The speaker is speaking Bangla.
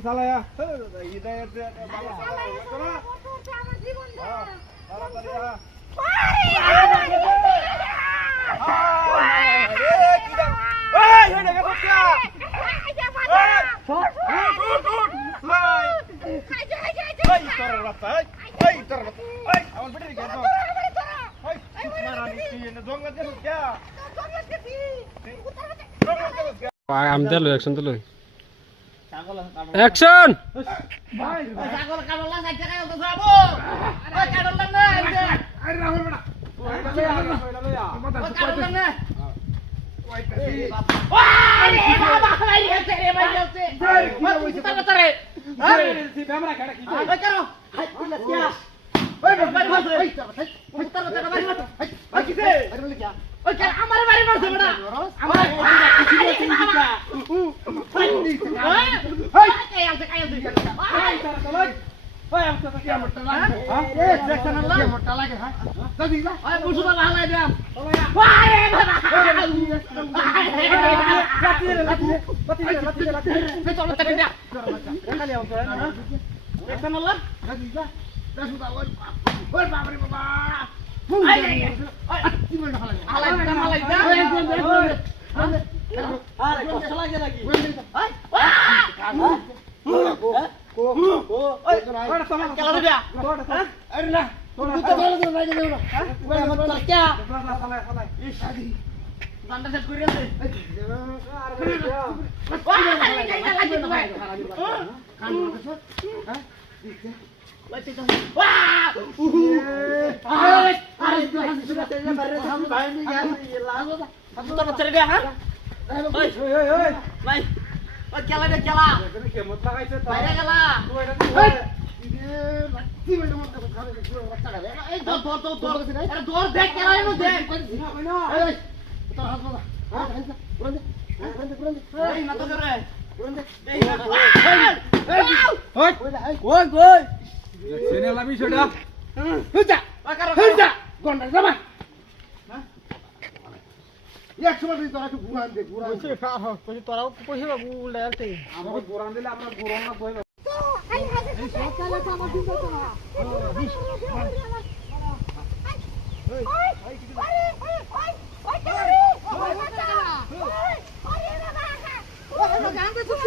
চালায়া আমি দিলো অ্যাকশন দিলো অ্যাকশন ভাই ছাগল কাটলা সাইড থেকে তো যাবো ওই কাটলা না আরে রাহুল বড়া ওই কাটলা না ওই কাটি আরে বাবা ভাই গেছে রে ভাই গেছে ওই কিতা রে আরে সি ক্যামেরা কাটা কি ওই করো হাই কুলা কিয়া ওই ভাই ভাই ওই উত্তর উত্তর ভাই ভাই কিসে আরে বলে क्या ওই কে আমারে বাড়ি মারছে বড়া আমার কিছু বলছিস কি ওই কে আলতে ওই তারা চল ওই আমি তো কি মোটা লাগে এ দেখছেন আল্লাহ মোটা লাগে হ্যাঁ দাদি না ওই বুঝুবা ভালো দাম ওই বাবা লাতি চলো তাকে দে খালি আও তো দেখছেন আল্লাহ দাদি না দাসুদা ওই বাবা রে বাবা আই ওই কি বলটা হালাই হালাই দা আরে কষ্ট লাগে নাকি আই কো ওই ওটা সামান কেলা দিয়া আরে না তোর তো ভালো করে লাগে দেও না ওই আমার তো কি হালাই হালাই এই শাদি বান্ডা সেট করে দে আরে লাগে তো ভাই কান করছ হ্যাঁ লাইতে তো ওয়া আরে আরে তুই বারে हम भाई नहीं यार ये लाल हम तो चल गया हां ओए ओए ओए भाई ओ केला दे केला के मत लगाइছে বাইরে গেলা তুই এটা ইদে লাত্তি বলতে মত খাবে রাস্তা গেলে এই ধর ধর ধর আরে ধর দেখ কেলা এনো দেখ এই তোর হাত বলা হ্যাঁ বন্ধ বন্ধ এই না তো করে বন্ধ এই ওই ওই ওই সেনে লামি ছড়া হুজা হুজা গন্ডা যাবা হ্যাঁ এক সময় তোরা একটু ঘুরান দে ঘুরান দে কই তোরাও কইছে বাবু উল্টাতে আমরা ঘুরান দিলে আমরা ঘুরান না কইলো তো আই হাতে সকালে তো আমার দিন তো না ওই আরে ওই ওই ওই ওই ওই ওই ওই বাবা ওই জানতে তুই